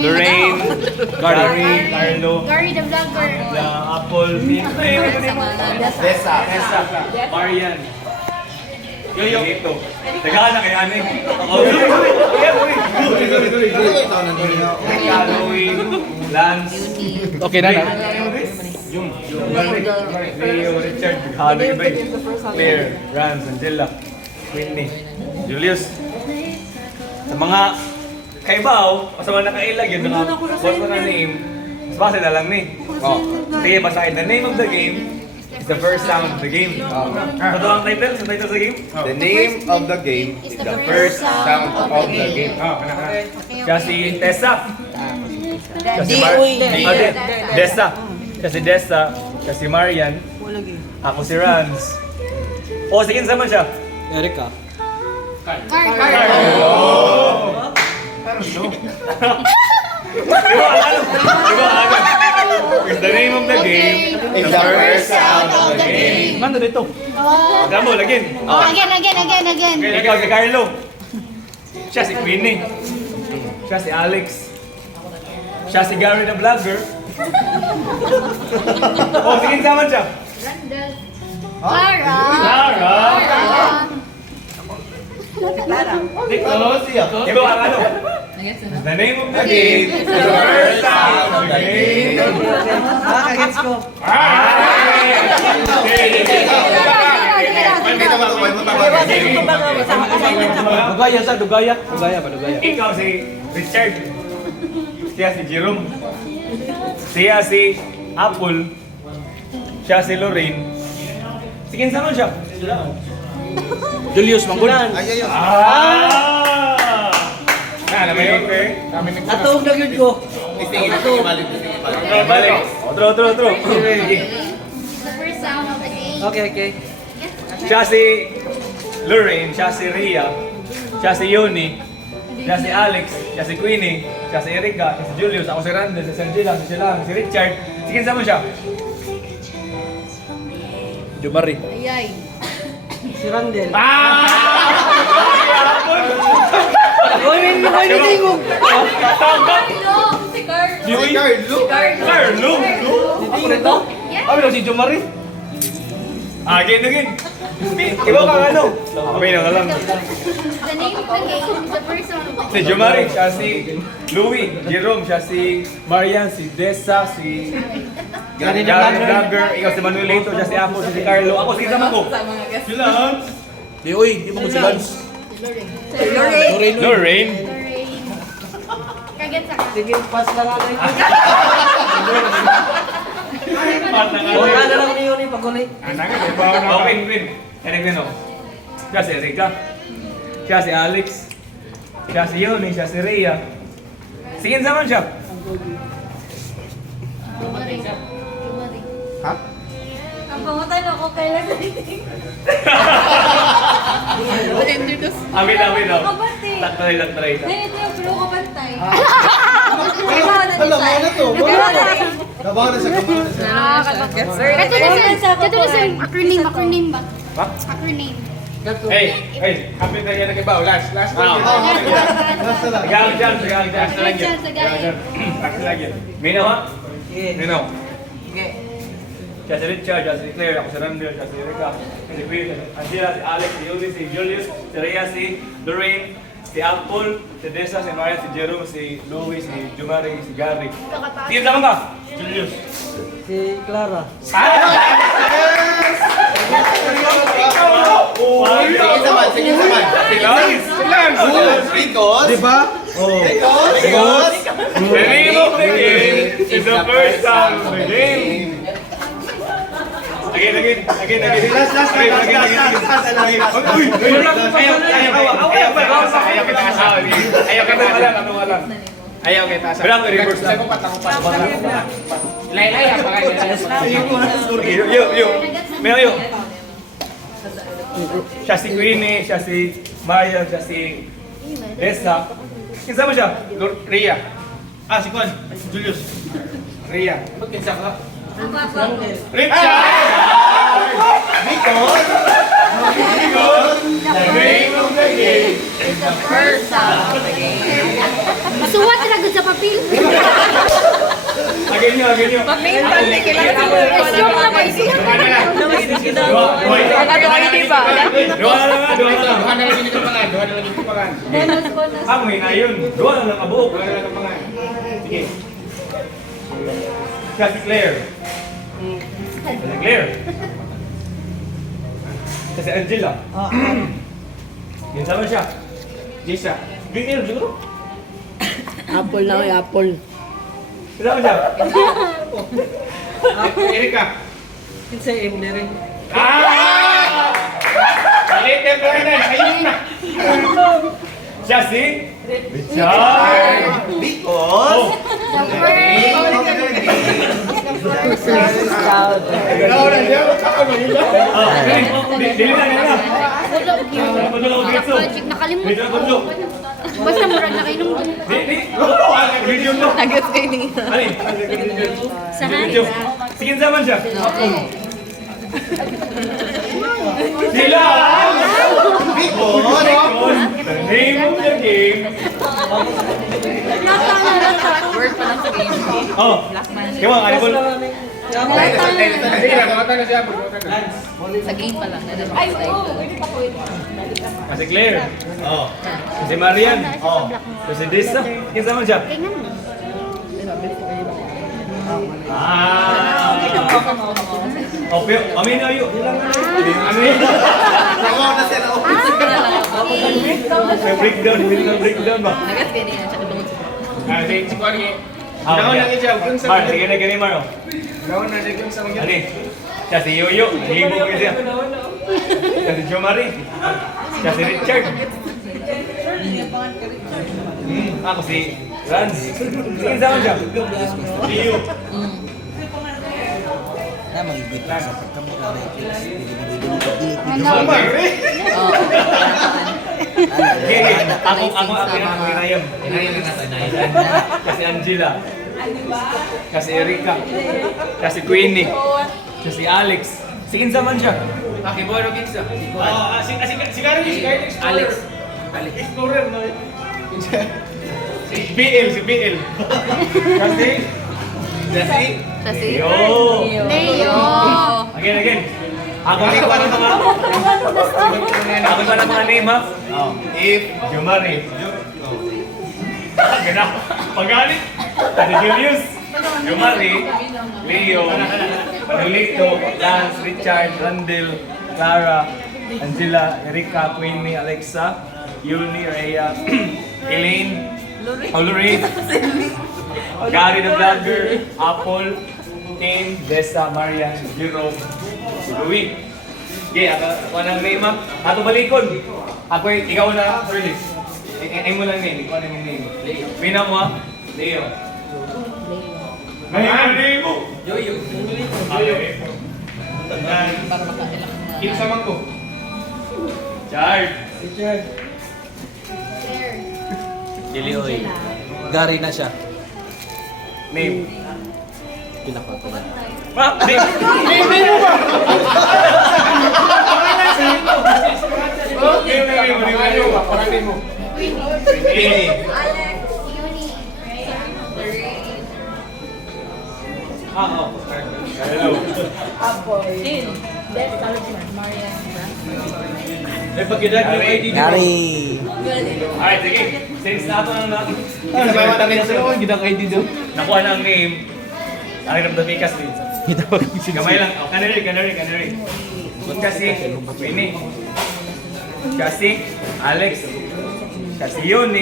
Lorraine, Gary, Carlo, Gary the vlogger. the Apple, Dessa, Marian. Yo, ito. Tagahan na kay Ani. Halloween, Lance. Okay na na. Yung Leo, Richard, Hano, iba Claire, Rans, Angela, Whitney, Julius. Sa mga kaibaw, o sa mga nakailag yun, what mo na name, mas base na lang ni. Sige, basahin. The name of the game is the first sound of the game. Ano ang title? Sa title sa game? The name of the game is the first sound of the game. Siya si Tessa. Siya si Dessa. Siya si Dessa. Siya si Marian. Ako si Rans. O, sige, sama siya. Erika. Carlo. Because the name of the game Is the first sound of the game. Mano dito? Alam mo, lagin. Again. Ikaw si Carlo. Siya si Queenie. Siya si Alex. Siya si Gary the vlogger. Oh, sige, sama siya. Clara. Nicholas. Ikaw ang ano? The name of the game is the first sound of the game. Kagets ko. Dugaya sa Dugaya. Dugaya ba Dugaya? Ikaw si Richard. Siya si Jerome. Siya si Apple. Siya si Lorraine. Sige, saan siya? Julius Manggunan. Alam mo yun, okay? Atog na yun ko. Balik. True. The first sound of the game. Okay. Siya si Lorraine, siya si Ria, siya si Yoni, siya si Alex, siya si Queenie, siya si Erika, siya si Julius, ako si Randall, si Angela, si Sheila, si Richard. Sige, saan mo siya? Jumari. Ayay. Si Randel. Carlo! Ako nito? Ano daw si Jumari? Again. Iba kang ano? Okay na lang. The name of the game is the first sound of the Si Jomari, siya si Louie, Jerome, siya si Marian, si Dessa, si Gary the vlogger, ikaw si Manuelito, siya si Apo, siya si Carlo. Ako, sige sama ko. Sila. Di di mo ko si Lance. Lorraine. Lorraine. Kaget sa Sige, pass na natin. Part na nga. Wala na lang ni Yoni pagkulay. Okay, Queen. Yan ang siya si Erika. Siya si Alex. Siya si Yoni, siya si Rhea. Sige, sama siya. Jumari. Ha? Ang pangutan ako kailan sa dating. Amin. Kabati. Try. Ito yung bro kabantay. Alam mo na to. Gabaw na sa Ito na sa acronym ba? Ha? Acronym. Hey, kapit na yan ang iba. Last. Gagang dyan. Minaw ha? Minaw. Siya si Richard, siya si Claire, ako si Randall, siya si Erika, si Queen, Angela, si Alex, si Yuli, si Julius, si Rhea, si Lorraine, si Apple, si Dessa, si Marian, si Jerome, si Louie, si Jumari, si Gary. Tingin naman ka? Julius. Si Clara. Sige naman. Because. Diba? Because. The name of the game is the first sound of the game. Again. Last. Ayaw kita kasama. Berang reverse lang. Lay, Mayo. Siya si Queenie, siya si Maria, siya si Dessa. Kinsa mo siya? Rhea. Si Juan. Julius. Rhea. Kinsa ka? Richard! Because the name of the game is the first sound of the game. Masuwat talaga sa makapil. Again nyo. Main tante, kailangan ako. Joke lang ba? Joke lang. Dua na lang. Duha na lagi nito pangan. Bonus. Ah, may na yun. Dua na lang kabuok. Sige. Kasi Claire. Kasi Claire. Kasi Angela. Yun sama siya. Jisa. Green Air siguro? Apple na ay apple. Sama siya. Erika. Kinsa Emily. Ah! Palitin pa rin na. Ayun na. Siya si Richard. Because... Ikaw na siya. Ako na yun. Dili na. Padulong dito. Project nakalimutan. Dito na padulong. Basta murag na kayo nung Di. Video mo. Agad kayo ni. Ano yun? sa Video. Hansa. Sige zaman siya. Sila! Because... The name of the game. Lata na lata. Word pa lang sa game. Oh. Kaya ano po? Sige, nagawatan na siya. Sa game pa lang. Ay, oo. Pwede pa pwede. Kasi Claire. Oh. Kasi Marian. Oh. Kasi Disa. Kaya zaman siya. Kaya nga. Ah. Oh, pero amin na yun. Ano yun? Nagawa na sila. May breakdown ba? Agad kayo niya. Tsaka tungod sa Ah, si Kuwari. Gawin na siya. Kung sa Mar, sige na ganyan, Mar. oh. Gawin na siya kung sa mga. Ano eh? Siya si Yoyo. Nahibo ko siya. Siya si Jo Marie. Siya si Richard. Ako si Franz. Sige, sama siya. Leo. Ano? Okay, ako ang pinakamahinayam. Kasi Angela. Kasi Erika. Kasi Queenie. Kasi Alex. Sige, sama siya. Okay, buwan o kinsa. Si Karen, Alex. Explorer na. Si BL. Kasi Sa si Yo. Leo. Again. Ako pa ng mga name ha. Oh. If... Jumari. Ganda. Pagalit. Kasi Julius. Jumari. Leo. Manolito. Lance. Richard. Randall. Clara. Angela. Erika. Queenie. Alexa. Yuni. Rhea. Elaine. Lorraine. Gary the Vlogger. Apple. Kane. Dessa. Marian. Jerome. Si Louie. Okay, ako ng name ha. Ato balikon. Ako ikaw na Shirley. Ay mo lang name. Ikaw na yung name. Leo. Pina mo ha? Leo. Ngayon name mo. Yoyo. para makailang na. kinsa man ko. Chard. Gilioy. Gary na siya. Name. Pinakapagod. Ma, name. Name mo. Parang mo. Queenie. Alex. Yuni. Oh. Hello. May pagkidag yung ID dito. Gary. Alright, sige. Since nato nang natin. Gidang ID daw. Nakuha na ang name. Akin ang damikas din. Kamay lang. Oh, canary. Kasi Queenie. Kasi Alex. Kasi Yuni.